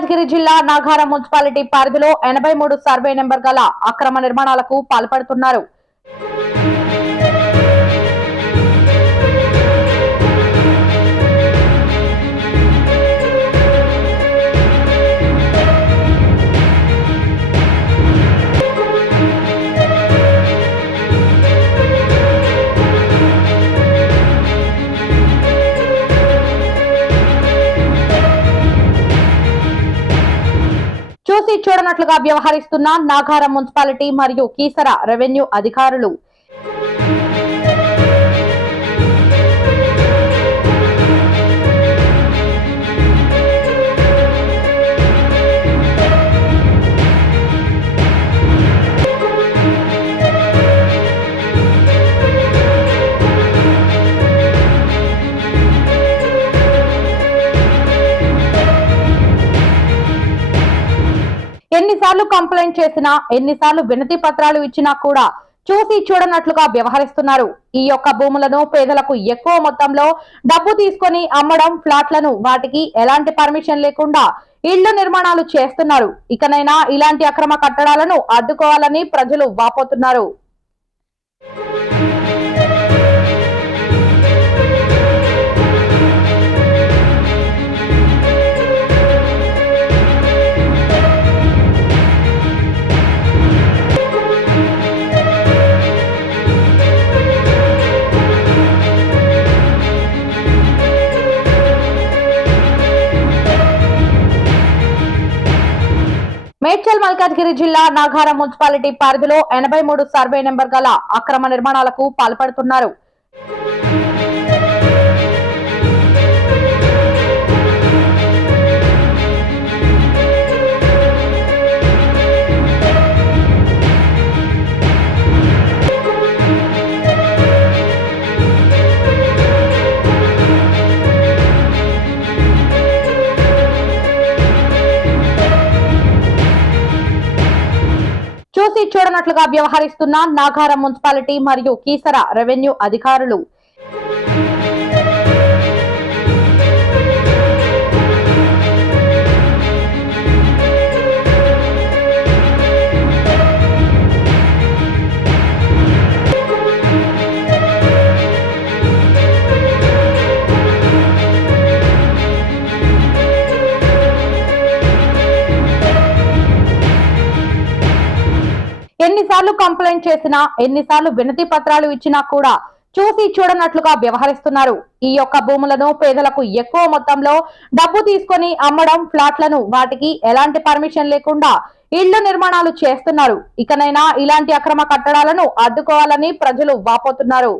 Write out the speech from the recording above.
మల్కాజ్గిరి జిల్లా నాగారం మున్సిపాలిటీ పరిధిలో 83 survey number గల అక్రమ నిర్మాణాలకు పాల్పడుతున్నారు. చూసి చూడనట్లుగా వ్యవహరిస్తున్న నాగారం మున్సిపాలిటీ మరియు కీసర రెవెన్యూ అధికారులు. ఎన్నిసార్లు కంప్లైంట్ చేసినా, ఎన్నిసార్లు వినతి పత్రాలు ఇచ్చినా కూడా చూసి చూడనట్లుగా వ్యవహరిస్తున్నారు. ఈ యొక్క భూములను పేదలకు ఎక్కువ మొత్తంలో డబ్బు తీసుకొని అమ్మడం, ఫ్లాట్లను వాటికి ఎలాంటి పర్మిషన్ లేకుండా ఇళ్లు నిర్మాణాలు చేస్తున్నారు. ఇకనైనా ఇలాంటి అక్రమ కట్టడాలను అడ్డుకోవాలని ప్రజలు వాపోతున్నారు. మేడ్చల్ మల్కాజ్గిరి జిల్లా నాగారం మున్సిపాలిటీ పరిధిలో 83 సర్వే నెంబర్ గల అక్రమ నిర్మాణాలకు పాల్పడుతున్నారు. చూసి చూడనట్లుగా వ్యవహరిస్తున్న నాగారం మున్సిపాలిటీ మరియు కీసర రెవెన్యూ అధికారులు. ఎన్నిసార్లు కంప్లైంట్ చేసినా, ఎన్నిసార్లు వినతి పత్రాలు ఇచ్చినా కూడా చూసి చూడనట్లుగా వ్యవహరిస్తున్నారు. ఈ యొక్క భూములను పేదలకు ఎక్కువ మొత్తంలో డబ్బు తీసుకొని అమ్మడం, ఫ్లాట్లను వాటికి ఎలాంటి పర్మిషన్ లేకుండా ఇళ్లు నిర్మాణాలు చేస్తున్నారు. ఇకనైనా ఇలాంటి అక్రమ కట్టడాలను అడ్డుకోవాలని ప్రజలు వాపోతున్నారు.